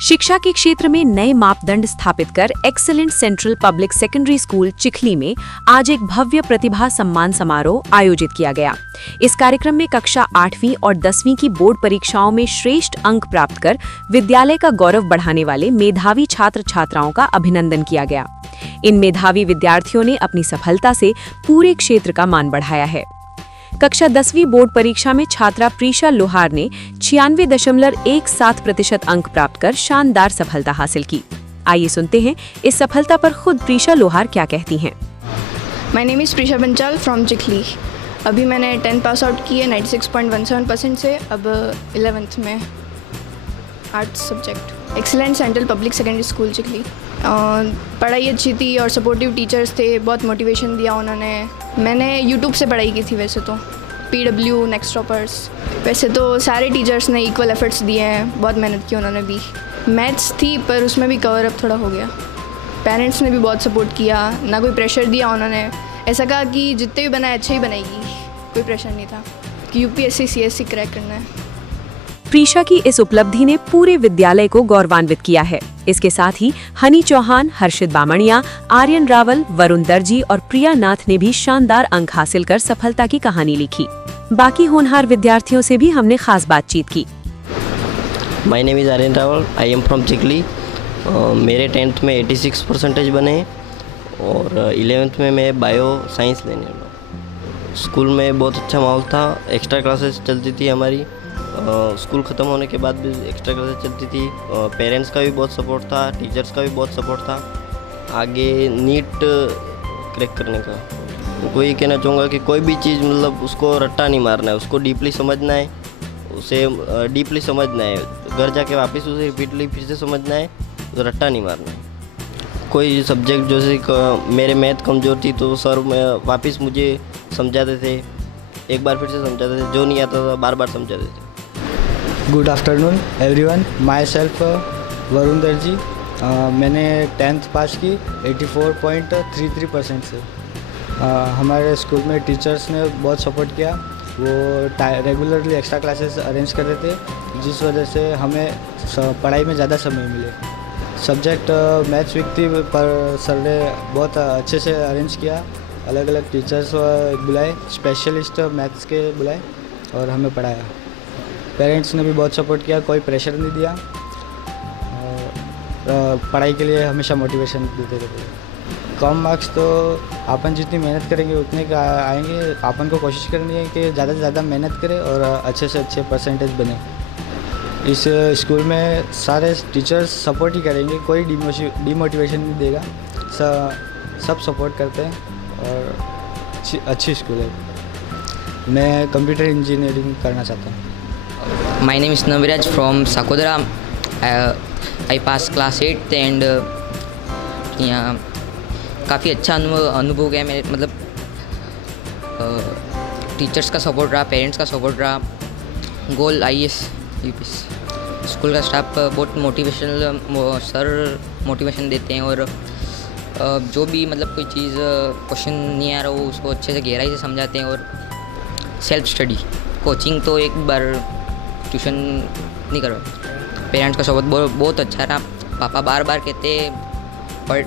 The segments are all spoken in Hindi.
शिक्षा के क्षेत्र में नए मापदंड स्थापित कर excellent central public secondary school Chikhli में आज एक भव्य प्रतिभा सम्मान समारोह आयोजित किया गया। इस कार्यक्रम में कक्षा 8वीं और 10वीं की बोर्ड परीक्षाओं में श्रेष्ठ अंक प्राप्त कर विद्यालय का गौरव बढ़ाने वाले मेधावी छात्र छात्राओं का अभिनंदन किया गया। इन मेधावी विद्यार्थियों ने अपनी सफलता से पूरे क्षेत्र का मान बढ़ाया है। कक्षा 10वीं बोर्ड परीक्षा में छात्रा प्रीशा लोहार ने 96.17% अंक प्राप्त कर शानदार सफलता हासिल की। आइए सुनते हैं इस सफलता पर खुद प्रीशा लोहार क्या कहती हैं। My name is Preesha Banchal from Chikhli. अभी मैंने 10 पास आउट की है 96.17% से। अब 11th में arts subject, excellent central public secondary school Chikhli. पढ़ाई अच्छी थी और सपोर्टिव टीचर्स थे, बहुत मोटिवेशन दिया उन्होंने। मैंने यूट्यूब से पढ़ाई की थी वैसे तो, PW, नेक्स्ट टॉपर्स। वैसे तो सारे टीचर्स ने इक्वल एफर्ट्स दिए हैं, बहुत मेहनत की उन्होंने भी। मैथ्स थी पर उसमें भी कवर अप थोड़ा हो गया। पेरेंट्स ने भी बहुत सपोर्ट किया, ना कोई प्रेशर दिया उन्होंने। ऐसा कहा कि जितने भी बनाए अच्छे ही बनाएगी, कोई प्रेशर नहीं था कि UPSC CSC क्रैक करना है। प्रीशा की इस उपलब्धि ने पूरे विद्यालय को गौरवान्वित किया है। इसके साथ ही हनी चौहान, हर्षित बामणिया, आर्यन रावल, वरुण दर्जी और प्रिया नाथ ने भी शानदार अंक हासिल कर सफलता की कहानी लिखी। बाकी होनहार विद्यार्थियों से भी हमने खास बातचीत की। My name is Aryan Rawal, I am from Chikhli. मेरे 10th में 86% बने और 11th में मैं बायो साइंस लेने लगा। स्कूल में बहुत अच्छा माहौल था, एक्स्ट्रा क्लासेस चलती थी हमारी। स्कूल ख़त्म होने के बाद भी एक्स्ट्रा क्लासेस चलती थी। पेरेंट्स का भी बहुत सपोर्ट था, टीचर्स का भी बहुत सपोर्ट था आगे नीट क्रैक करने का। उनको ये कहना चाहूँगा कि कोई भी चीज़ मतलब उसको रट्टा नहीं मारना है, उसको डीपली समझना है, उसे डीपली समझना है, घर जाके वापस उसे रिपीटली फिर से समझना है, तो रट्टा नहीं मारना है। कोई सब्जेक्ट जैसे मेरे मैथ कमज़ोर थी तो सर वापस मुझे समझाते थे, एक बार फिर से समझाते थे, जो नहीं आता था बार बार समझाते थे। Good afternoon everyone, my self Varun दर्जी। मैंने 10th पास की 84.33% से। हमारे स्कूल में टीचर्स ने बहुत सपोर्ट किया। वो रेगुलरली एक्स्ट्रा क्लासेस अरेंज कर रहे थे, जिस वजह से हमें पढ़ाई में ज़्यादा समय मिले। सब्जेक्ट मैथ्स वीक थी पर सर ने बहुत अच्छे से अरेंज किया। अलग अलग टीचर्स बुलाए, स्पेशलिस्ट मैथ्स के बुलाए और हमें पढ़ाया। पेरेंट्स ने भी बहुत सपोर्ट किया, कोई प्रेशर नहीं दिया। पढ़ाई के लिए हमेशा मोटिवेशन देते रहते। कम मार्क्स तो अपन जितनी मेहनत करेंगे उतने का आएंगे। अपन को कोशिश करनी है कि ज़्यादा से ज़्यादा मेहनत करें और अच्छे से अच्छे परसेंटेज बने। इस स्कूल में सारे टीचर्स सपोर्ट ही करेंगे, कोई डिमोटिवेशन नहीं देगा। सब सपोर्ट करते हैं और अच्छी स्कूल है। मैं कंप्यूटर इंजीनियरिंग करना चाहता हूँ। My name is Naviraj from Sakodra. I passed class 8th and यहाँ काफ़ी अच्छा अनुभव गया मेरे, मतलब टीचर्स का सपोर्ट रहा, पेरेंट्स का सपोर्ट रहा। गोल IAS UPSC। स्कूल का स्टाफ बहुत मोटिवेशनल, सर मोटिवेशन देते हैं और जो भी मतलब कोई चीज़ क्वेश्चन नहीं आ रहा वो उसको अच्छे से गहराई से समझाते हैं। और सेल्फ स्टडी कोचिंग तो एक बार ट्यूशन नहीं करवाते। पेरेंट्स का सपोर्ट बहुत अच्छा रहा। पापा बार बार कहते, पर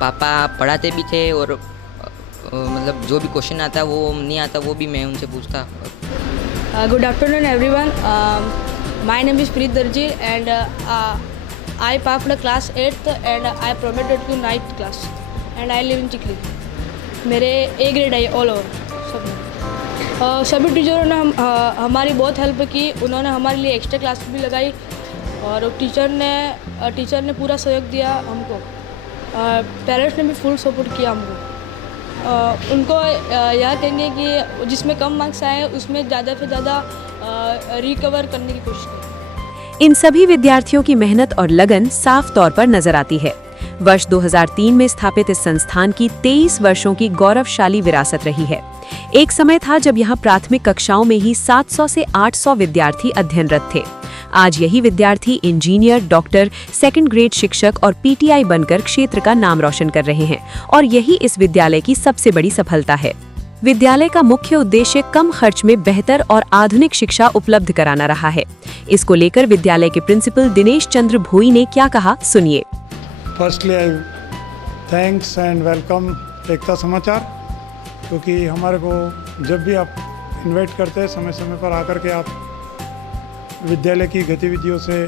पापा पढ़ाते भी थे और मतलब जो भी क्वेश्चन आता वो नहीं आता वो भी मैं उनसे पूछता। Good afternoon everyone, my name is Preet Darji and I passed class 8th and I promoted to 9th class and I live in Chikhli. मेरे A grade I all over सब में। सभी टीचरों ने हमारी बहुत हेल्प की। उन्होंने हमारे लिए एक्स्ट्रा क्लास भी लगाई और टीचर ने पूरा सहयोग दिया हमको। पेरेंट्स ने भी फुल सपोर्ट किया हमको। उनको यह कहेंगे कि जिसमें कम मार्क्स आए उसमें ज़्यादा से ज़्यादा रिकवर करने की कोशिश करें। इन सभी विद्यार्थियों की मेहनत और लगन साफ तौर पर नजर आती है। वर्ष 2003 में स्थापित इस संस्थान की 23 वर्षों की गौरवशाली विरासत रही है। एक समय था जब यहाँ प्राथमिक कक्षाओं में ही 700 से 800 विद्यार्थी अध्ययनरत थे। आज यही विद्यार्थी इंजीनियर, डॉक्टर, सेकंड ग्रेड शिक्षक और PTI बनकर क्षेत्र का नाम रोशन कर रहे हैं और यही इस विद्यालय की सबसे बड़ी सफलता है। विद्यालय का मुख्य उद्देश्य कम खर्च में बेहतर और आधुनिक शिक्षा उपलब्ध कराना रहा है। इसको लेकर विद्यालय के प्रिंसिपल दिनेश चंद्र भोई ने क्या कहा, सुनिए। Firstly I thanks and welcome Ekta Samachar, क्योंकि हमारे को जब भी आप इनवाइट करते हैं समय समय पर आकर के आप विद्यालय की गतिविधियों से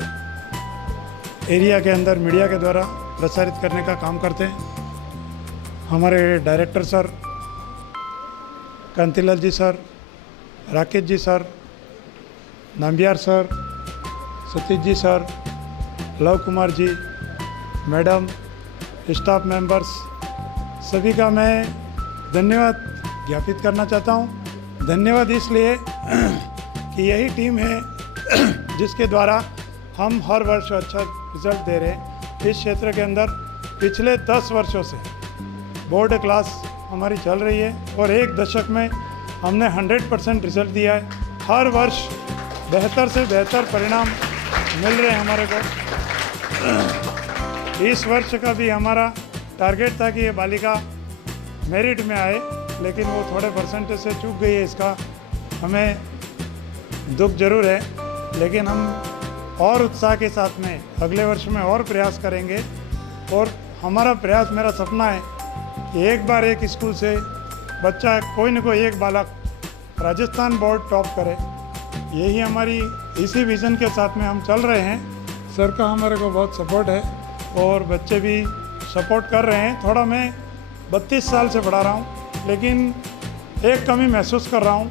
एरिया के अंदर मीडिया के द्वारा प्रसारित करने का काम करते हैं। हमारे डायरेक्टर सर कांतिलाल जी sir, Rakesh ji sir, Nambiar sir, Satish ji sir, love Kumar ji, madam, staff members, सभी का मैं धन्यवाद ज्ञापित करना चाहता हूँ। धन्यवाद इसलिए कि यही टीम है जिसके द्वारा हम हर वर्ष अच्छा रिजल्ट दे रहे हैं। इस क्षेत्र के अंदर पिछले 10 वर्षों से बोर्ड क्लास हमारी चल रही है और एक दशक में हमने 100% रिजल्ट दिया है। हर वर्ष बेहतर से बेहतर परिणाम मिल रहे हैं हमारे को। इस वर्ष का भी हमारा टारगेट था कि ये बालिका मेरिट में आए, लेकिन वो थोड़े परसेंटेज से चूक गई है। इसका हमें दुख जरूर है, लेकिन हम और उत्साह के साथ में अगले वर्ष में और प्रयास करेंगे। और हमारा प्रयास, मेरा सपना है कि एक बार एक स्कूल से बच्चा, कोई न कोई एक बालक राजस्थान बोर्ड टॉप करे। यही हमारी, इसी विज़न के साथ में हम चल रहे हैं। सर का हमारे को बहुत सपोर्ट है और बच्चे भी सपोर्ट कर रहे हैं। थोड़ा मैं 32 साल से पढ़ा रहा हूँ, लेकिन एक कमी महसूस कर रहा हूँ।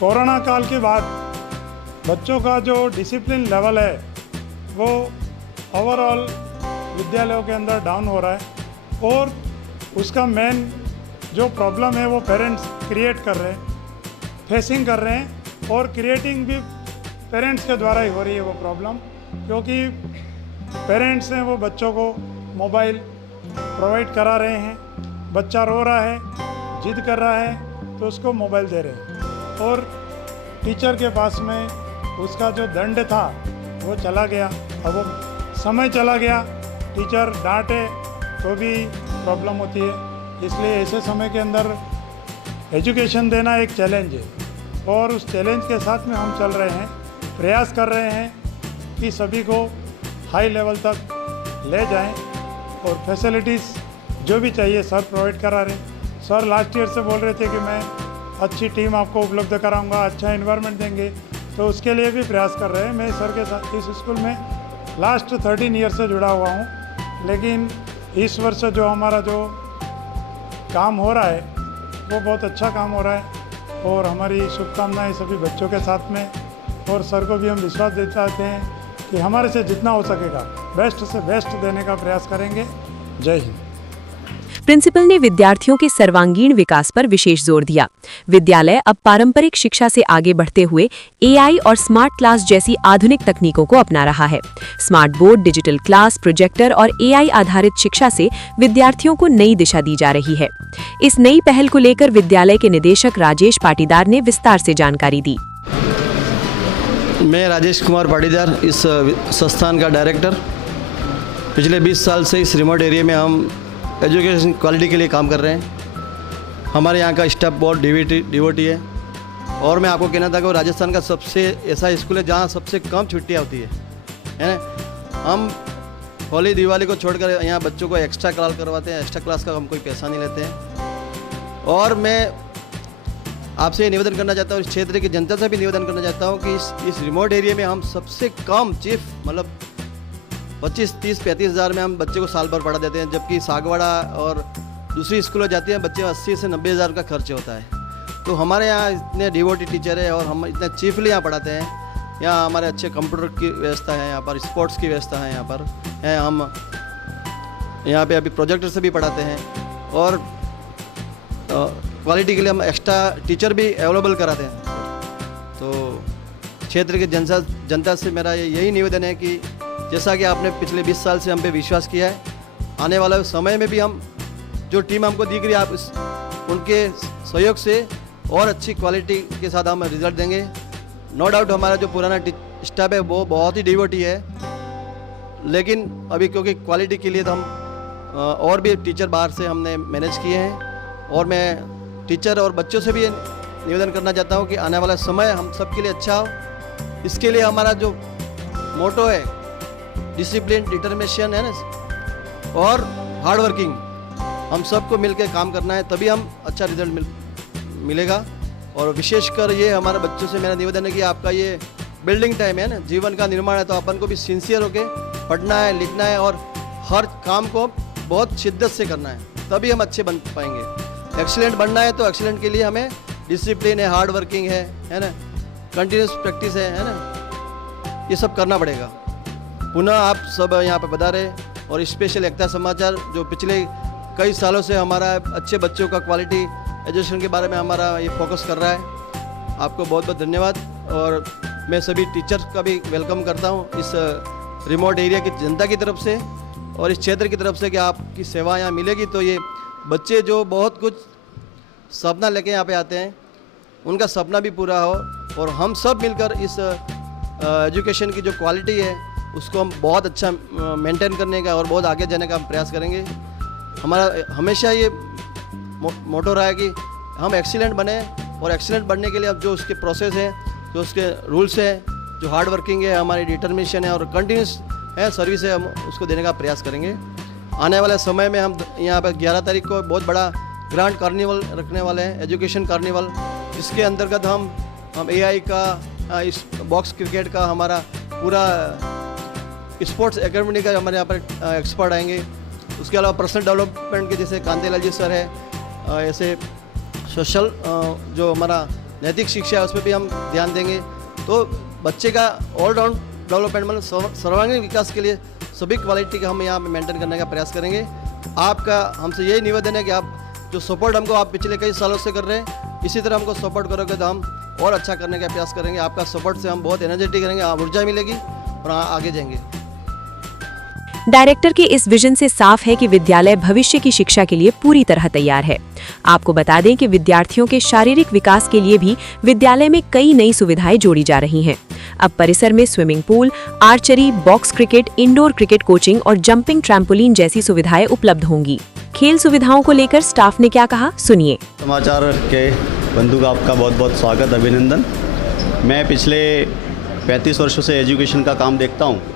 कोरोना काल के बाद बच्चों का जो डिसिप्लिन लेवल है वो ओवरऑल विद्यालयों के अंदर डाउन हो रहा है, और उसका मेन जो प्रॉब्लम है वो पेरेंट्स क्रिएट कर रहे हैं, फेसिंग कर रहे हैं, और क्रिएटिंग भी पेरेंट्स के द्वारा ही हो रही है वो प्रॉब्लम। क्योंकि पेरेंट्स हैं वो बच्चों को मोबाइल प्रोवाइड करा रहे हैं, बच्चा रो रहा है, जिद कर रहा है तो उसको मोबाइल दे रहे हैं, और टीचर के पास में उसका जो दंड था वो चला गया। अब वो समय चला गया, टीचर डांटे तो भी प्रॉब्लम होती है। इसलिए ऐसे समय के अंदर एजुकेशन देना एक चैलेंज है, और उस चैलेंज के साथ में हम चल रहे हैं, प्रयास कर रहे हैं कि सभी को हाई लेवल तक ले जाएं, और फैसिलिटीज़ जो भी चाहिए सर प्रोवाइड करा रहे हैं। सर लास्ट ईयर से बोल रहे थे कि मैं अच्छी टीम आपको उपलब्ध कराऊंगा, अच्छा इन्वायरमेंट देंगे, तो उसके लिए भी प्रयास कर रहे हैं। मैं सर के साथ इस स्कूल में लास्ट 13 ईयर से जुड़ा हुआ हूँ, लेकिन इस वर्ष जो हमारा जो काम हो रहा है वो बहुत अच्छा काम हो रहा है, और हमारी शुभकामनाएं सभी बच्चों के साथ में। और सर को भी हम विश्वास देते हैं कि हमारे से जितना हो सकेगा बेस्ट से बेस्ट देने का प्रयास करेंगे। जय हिंद। प्रिंसिपल ने विद्यार्थियों के सर्वांगीण विकास पर विशेष जोर दिया। विद्यालय अब पारंपरिक शिक्षा से आगे बढ़ते हुए AI और स्मार्ट क्लास जैसी आधुनिक तकनीकों को अपना रहा है। Smart board, digital class, projector और AI आधारित शिक्षा से विद्यार्थियों को नई दिशा दी जा रही है। इस नई पहल को लेकर विद्यालय के निदेशक राजेश पाटीदार ने विस्तार से जानकारी दी। मैं राजेश कुमार पाटीदार, इस संस्थान का डायरेक्टर। पिछले 20 साल से इस रिमोट एरिया में हम एजुकेशन क्वालिटी के लिए काम कर रहे हैं। हमारे यहाँ का स्टाफ बहुत डिवोटी है, और मैं आपको कहना था कि राजस्थान का सबसे ऐसा स्कूल है जहाँ सबसे कम छुट्टियाँ होती है ना। हम होली दिवाली को छोड़कर यहाँ बच्चों को एक्स्ट्रा क्लास करवाते हैं। एक्स्ट्रा क्लास का हम कोई पैसा नहीं लेते हैं। और मैं आपसे ये निवेदन करना चाहता हूँ, इस क्षेत्र की जनता से भी निवेदन करना चाहता हूँ कि इस रिमोट एरिया में हम सबसे कम चीफ मतलब 25, 30, 35 हज़ार में हम बच्चे को साल भर पढ़ा देते हैं, जबकि सागवाड़ा और दूसरी स्कूलों जाती हैं बच्चे 80 से 90 हज़ार का खर्च होता है। तो हमारे यहाँ इतने डिवोटी टीचर है और हम इतने चीफली यहाँ पढ़ाते हैं। यहाँ हमारे अच्छे कंप्यूटर की व्यवस्था है, यहाँ पर स्पोर्ट्स की व्यवस्था है, यहाँ पर है। हम यहाँ पे अभी प्रोजेक्टर से भी पढ़ाते हैं, और क्वालिटी के लिए हम एक्स्ट्रा टीचर भी अवेलेबल कराते हैं। तो क्षेत्र की जनता से मेरा यही निवेदन है कि जैसा कि आपने पिछले 20 साल से हम पे विश्वास किया है, आने वाले समय में भी हम जो टीम हमको दिख रही है, आप उनके सहयोग से और अच्छी क्वालिटी के साथ हम रिजल्ट देंगे। नो डाउट हमारा जो पुराना स्टाफ है वो बहुत ही डिवोटी है, लेकिन अभी क्योंकि क्वालिटी के लिए तो हम और भी टीचर बाहर से हमने मैनेज किए हैं। और मैं टीचर और बच्चों से भी ये निवेदन करना चाहता हूँ कि आने वाला समय हम सबके लिए अच्छा हो। इसके लिए हमारा जो मोटो है डिसिप्लिन, डिटर्मिनेशन है ना, और हार्ड वर्किंग, हम सबको मिलकर काम करना है, तभी हम अच्छा रिजल्ट मिलेगा। और विशेषकर ये हमारे बच्चों से मेरा निवेदन है कि आपका ये बिल्डिंग टाइम है ना, जीवन का निर्माण है, तो अपन को भी सिंसियर होके पढ़ना है, लिखना है और हर काम को बहुत शिद्दत से करना है, तभी हम अच्छे बन पाएंगे। एक्सीलेंट बनना है तो एक्सीलेंट के लिए हमें डिसिप्लिन है, हार्ड वर्किंग है ना, कंटिन्यूस प्रैक्टिस है ना, ये सब करना पड़ेगा। पुनः आप सब यहाँ पर बता रहे, और स्पेशल एकता समाचार जो पिछले कई सालों से हमारा अच्छे बच्चों का क्वालिटी एजुकेशन के बारे में हमारा ये फोकस कर रहा है। आपको बहुत बहुत धन्यवाद। और मैं सभी टीचर्स का भी वेलकम करता हूँ इस रिमोट एरिया की जनता की तरफ से और इस क्षेत्र की तरफ से कि आपकी सेवा यहाँ मिलेगी तो ये बच्चे जो बहुत कुछ सपना लेके यहाँ पे आते हैं उनका सपना भी पूरा हो, और हम सब मिलकर इस एजुकेशन की जो क्वालिटी है उसको हम बहुत अच्छा मेंटेन करने का और बहुत आगे जाने का हम प्रयास करेंगे। हमारा हमेशा ये मोटो रहा है कि हम एक्सीलेंट बने, और एक्सीलेंट बनने के लिए अब जो उसके प्रोसेस है, जो उसके रूल्स है, जो हार्ड वर्किंग है, हमारी डिटर्मिनेशन है और कंटिन्यूस है सर्विस है, हम उसको देने का प्रयास करेंगे। आने वाले समय में हम यहाँ पर 11 तारीख को बहुत बड़ा ग्रांड कार्निवल रखने वाले हैं, एजुकेशन कार्निवल, जिसके अंतर्गत हम AI का, इस बॉक्स क्रिकेट का, हमारा पूरा स्पोर्ट्स एकेडमी का हमारे यहाँ पर एक्सपर्ट आएंगे। उसके अलावा पर्सनल डेवलपमेंट के जैसे कांतेलाल जी सर है, ऐसे सोशल जो हमारा नैतिक शिक्षा है उसमें भी हम ध्यान देंगे। तो बच्चे का ऑलराउंड डेवलपमेंट मतलब सर्वांगीण विकास के लिए सभी क्वालिटी का हम यहाँ पे मेंटेन करने का प्रयास करेंगे। आपका हमसे यही निवेदन है कि आप जो सपोर्ट हमको आप पिछले कई सालों से कर रहे हैं, इसी तरह हमको सपोर्ट करोगे तो हम और अच्छा करने का प्रयास करेंगे। आपका सपोर्ट से हम बहुत एनर्जेटिक रहेंगे, ऊर्जा मिलेगी और आगे जाएंगे। डायरेक्टर के इस विजन से साफ है कि विद्यालय भविष्य की शिक्षा के लिए पूरी तरह तैयार है। आपको बता दें कि विद्यार्थियों के शारीरिक विकास के लिए भी विद्यालय में कई नई सुविधाएं जोड़ी जा रही हैं। अब परिसर में swimming pool, archery, box cricket, indoor cricket coaching और जंपिंग ट्रैम्पोलिन जैसी सुविधाएं उपलब्ध होंगी। खेल सुविधाओं को लेकर स्टाफ ने क्या कहा, सुनिए। समाचार के बंधु का आपका बहुत बहुत स्वागत, अभिनंदन। मैं पिछले 35 वर्षों से एजुकेशन का काम देखता हूँ।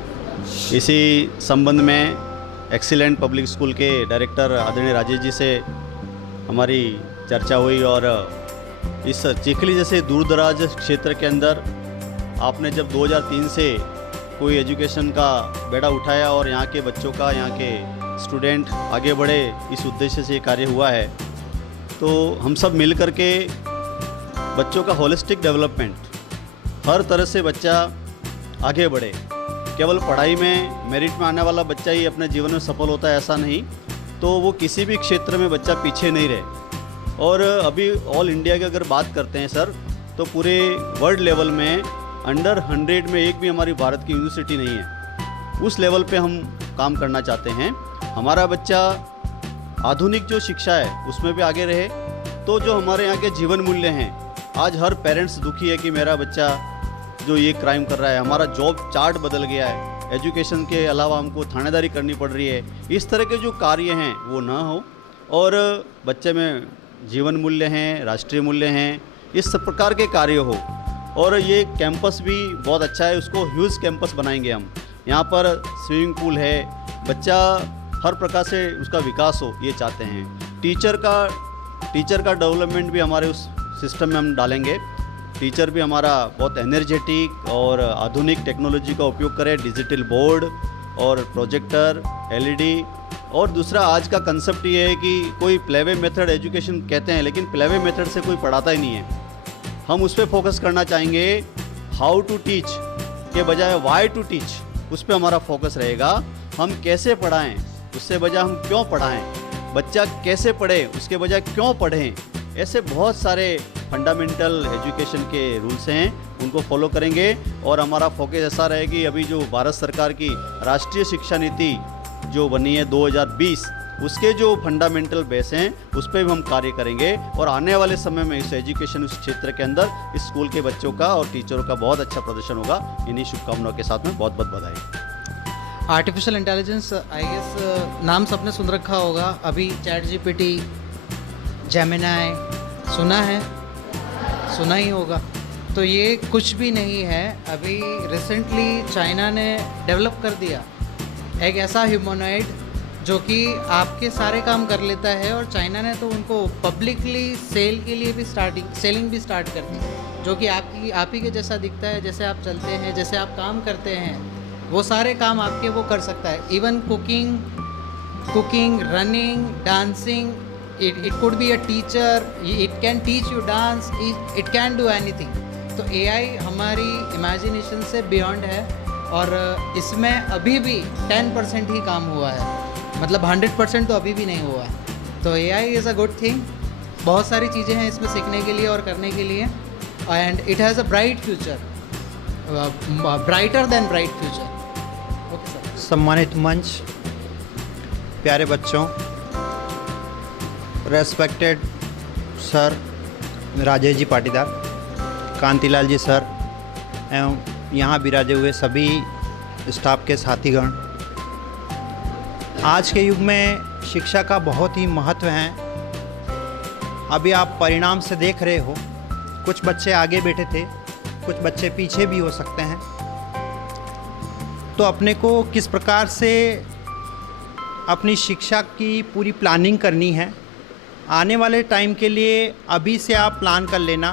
इसी संबंध में एक्सीलेंट पब्लिक स्कूल के डायरेक्टर आदरणीय राजेश जी से हमारी चर्चा हुई, और इस चिखली जैसे दूर दराज क्षेत्र के अंदर आपने जब 2003 से कोई एजुकेशन का बेड़ा उठाया और यहाँ के बच्चों का, यहाँ के स्टूडेंट आगे बढ़े, इस उद्देश्य से ये कार्य हुआ है। तो हम सब मिल कर के बच्चों का होलिस्टिक डेवलपमेंट, हर तरह से बच्चा आगे बढ़े। केवल पढ़ाई में मेरिट में आने वाला बच्चा ही अपने जीवन में सफल होता है ऐसा नहीं, तो वो किसी भी क्षेत्र में बच्चा पीछे नहीं रहे। और अभी ऑल इंडिया की अगर बात करते हैं सर, तो पूरे वर्ल्ड लेवल में अंडर 100 में एक भी हमारी भारत की यूनिवर्सिटी नहीं है। उस लेवल पे हम काम करना चाहते हैं। हमारा बच्चा आधुनिक जो शिक्षा है उसमें भी आगे रहे। तो जो हमारे यहाँ के जीवन मूल्य हैं, आज हर पेरेंट्स दुखी है कि मेरा बच्चा जो ये क्राइम कर रहा है, हमारा जॉब चार्ट बदल गया है, एजुकेशन के अलावा हमको थानेदारी करनी पड़ रही है, इस तरह के जो कार्य हैं वो ना हो, और बच्चे में जीवन मूल्य हैं, राष्ट्रीय मूल्य हैं, इस सब प्रकार के कार्य हो। और ये कैंपस भी बहुत अच्छा है, उसको ह्यूज कैंपस बनाएंगे हम। यहाँ पर स्विमिंग पूल है, बच्चा हर प्रकार से उसका विकास हो, ये चाहते हैं। टीचर का डेवलपमेंट भी हमारे उस सिस्टम में हम डालेंगे। टीचर भी हमारा बहुत एनर्जेटिक और आधुनिक टेक्नोलॉजी का उपयोग करे, डिजिटल बोर्ड और प्रोजेक्टर, LED। और दूसरा, आज का कंसेप्ट ये है कि कोई प्लेवे मेथड एजुकेशन कहते हैं, लेकिन प्लेवे मेथड से कोई पढ़ाता ही नहीं है। हम उस पर फोकस करना चाहेंगे, हाउ टू टीच के बजाय वाई टू टीच, उस पर हमारा फोकस रहेगा। हम कैसे पढ़ाएं, उससे बजाय हम क्यों पढ़ाएं, बच्चा कैसे पढ़े उसके बजाय क्यों पढ़ें। ऐसे बहुत सारे फंडामेंटल एजुकेशन के रूल्स हैं, उनको फॉलो करेंगे। और हमारा फोकस ऐसा रहेगी, अभी जो भारत सरकार की राष्ट्रीय शिक्षा नीति जो बनी है 2020, उसके जो फंडामेंटल बेस हैं उस पर भी हम कार्य करेंगे। और आने वाले समय में इस एजुकेशन उस क्षेत्र के अंदर इस स्कूल के बच्चों का और टीचरों का बहुत अच्छा प्रदर्शन होगा। इन्हीं शुभकामनाओं के साथ में बहुत बहुत बधाई। आर्टिफिशियल इंटेलिजेंस, आई गेस नाम सबने सुन रखा होगा। अभी ChatGPT, जेमिनाई, सुना ही होगा। तो ये कुछ भी नहीं है। अभी रिसेंटली चाइना ने डेवलप कर दिया एक ऐसा ह्यूमनॉइड जो कि आपके सारे काम कर लेता है, और चाइना ने तो उनको पब्लिकली सेल के लिए भी सेलिंग भी स्टार्ट कर दी, जो कि आप ही के जैसा दिखता है। जैसे आप चलते हैं, जैसे आप काम करते हैं, वो सारे काम आपके वो कर सकता है। Even cooking, running, dancing, it could be a teacher, it can teach you dance, it can do anything. तो AI हमारी इमेजिनेशन से बियॉन्ड है, और इसमें अभी भी 10% ही काम हुआ है, मतलब 100% तो अभी भी नहीं हुआ है। तो AI is a good thing. बहुत सारी चीज़ें हैं इसमें सीखने के लिए और करने के लिए, and it has a bright future, brighter then bright future. Okay sir. सम्मानित मंच, प्यारे बच्चों, रेस्पेक्टेड सर राजेश जी पाटीदार, कांतिलाल जी सर, एवं यहाँ विराजे हुए सभी स्टाफ के साथीगण, आज के युग में शिक्षा का बहुत ही महत्व है। अभी आप परिणाम से देख रहे हो, कुछ बच्चे आगे बैठे थे, कुछ बच्चे पीछे भी हो सकते हैं। तो अपने को किस प्रकार से अपनी शिक्षा की पूरी प्लानिंग करनी है, आने वाले टाइम के लिए अभी से आप प्लान कर लेना।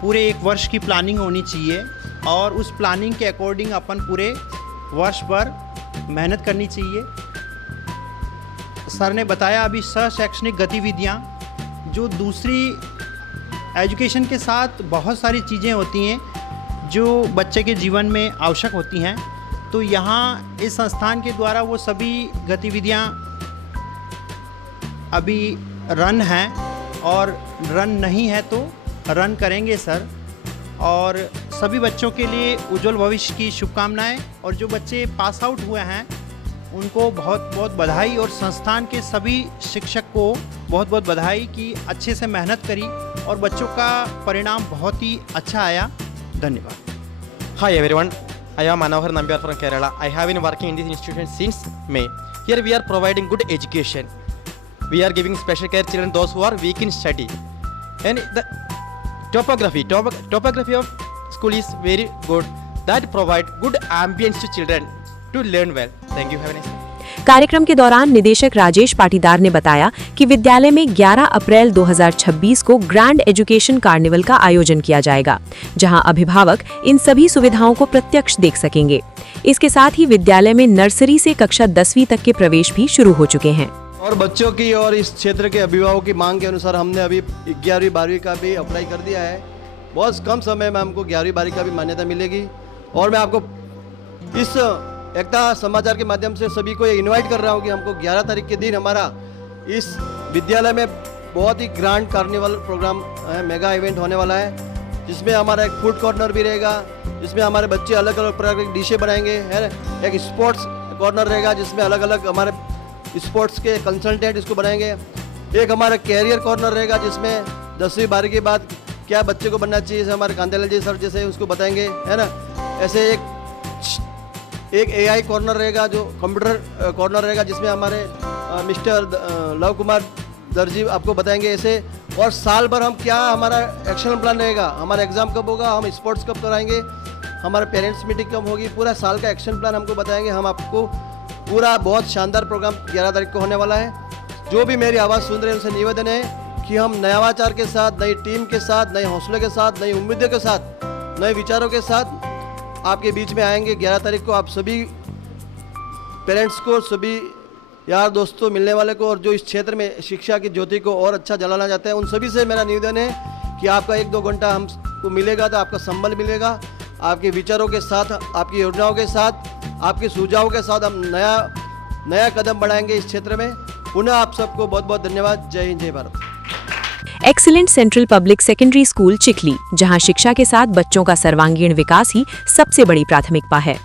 पूरे 1 वर्ष की प्लानिंग होनी चाहिए, और उस प्लानिंग के अकॉर्डिंग अपन पूरे वर्ष भर मेहनत करनी चाहिए। सर ने बताया अभी शैक्षणिक गतिविधियाँ, जो दूसरी एजुकेशन के साथ बहुत सारी चीज़ें होती हैं जो बच्चे के जीवन में आवश्यक होती हैं। तो यहाँ इस संस्थान के द्वारा वो सभी गतिविधियाँ अभी रन हैं, और रन नहीं है तो रन करेंगे सर। और सभी बच्चों के लिए उज्जवल भविष्य की शुभकामनाएं, और जो बच्चे पास आउट हुए हैं उनको बहुत बहुत बधाई, और संस्थान के सभी शिक्षक को बहुत बहुत बधाई कि अच्छे से मेहनत करी और बच्चों का परिणाम बहुत ही अच्छा आया। धन्यवाद। Hi everyone, I am Manohar Nambiar from Kerala. I have been working in this institution since May. Here we are providing good education. We are giving special care children, those who are weak in study. And the topography of school is very good. That provide good ambience to children to learn well. Thank you. Have a nice day. कार्यक्रम के दौरान निदेशक राजेश पाटीदार ने बताया कि विद्यालय में 11 अप्रैल 2026 को ग्रैंड एजुकेशन कार्निवल का आयोजन किया जाएगा, जहां अभिभावक इन सभी सुविधाओं को प्रत्यक्ष देख सकेंगे। इसके साथ ही विद्यालय में नर्सरी से कक्षा 10वीं तक के प्रवेश भी शुरू हो चुके हैं। और बच्चों की और इस क्षेत्र के अभिभावकों की मांग के अनुसार हमने अभी 11वीं 12वीं का भी अप्लाई कर दिया है। बहुत कम समय में हमको 11वीं 12वीं का भी मान्यता मिलेगी। और मैं आपको इस एकता समाचार के माध्यम से सभी को ये इनवाइट कर रहा हूँ कि हमको 11 तारीख के दिन हमारा इस विद्यालय में बहुत ही ग्रैंड कार्निवल प्रोग्राम है, मेगा इवेंट होने वाला है, जिसमें हमारा एक फूड कॉर्नर भी रहेगा, जिसमें हमारे बच्चे अलग अलग प्रकार की डिशें बनाएंगे, है। एक स्पोर्ट्स कॉर्नर रहेगा जिसमें अलग अलग हमारे स्पोर्ट्स के कंसल्टेंट इसको बनाएंगे। एक हमारा कैरियर कॉर्नर रहेगा जिसमें 10वीं 12वीं के बाद क्या बच्चे को बनना चाहिए, जैसे हमारे कांतेलाल जी सर जैसे उसको बताएंगे, है ना। ऐसे एक AI कॉर्नर रहेगा जो कंप्यूटर कॉर्नर रहेगा, जिसमें हमारे मिस्टर लव कुमार दर्जी आपको बताएंगे ऐसे। और साल भर हम क्या हमारा एक्शन प्लान रहेगा, हमारा एग्ज़ाम कब होगा, हम स्पोर्ट्स कब कराएंगे, हमारे पेरेंट्स मीटिंग कब होगी, पूरा साल का एक्शन प्लान हमको बताएंगे। हम आपको पूरा बहुत शानदार प्रोग्राम 11 तारीख को होने वाला है। जो भी मेरी आवाज़ सुन रहे हैं उनसे निवेदन है कि हम नवाचार के साथ, नई टीम के साथ, नए हौसले के साथ, नई उम्मीदों के साथ, नए विचारों के साथ आपके बीच में आएंगे। 11 तारीख को आप सभी पेरेंट्स को, सभी यार दोस्तों मिलने वाले को, और जो इस क्षेत्र में शिक्षा की ज्योति को और अच्छा जलाना चाहते हैं, उन सभी से मेरा निवेदन है कि आपका 1-2 घंटा हमको मिलेगा तो आपका संबल मिलेगा। आपके विचारों के साथ, आपकी योजनाओं के साथ, आपके सुझावों के साथ हम नया कदम बढ़ाएंगे इस क्षेत्र में। पुनः आप सबको बहुत बहुत धन्यवाद। जय हिंद, जय Bharat. Excellent central public secondary school Chikhli, जहां शिक्षा के साथ बच्चों का सर्वांगीण विकास ही सबसे बड़ी प्राथमिकता है।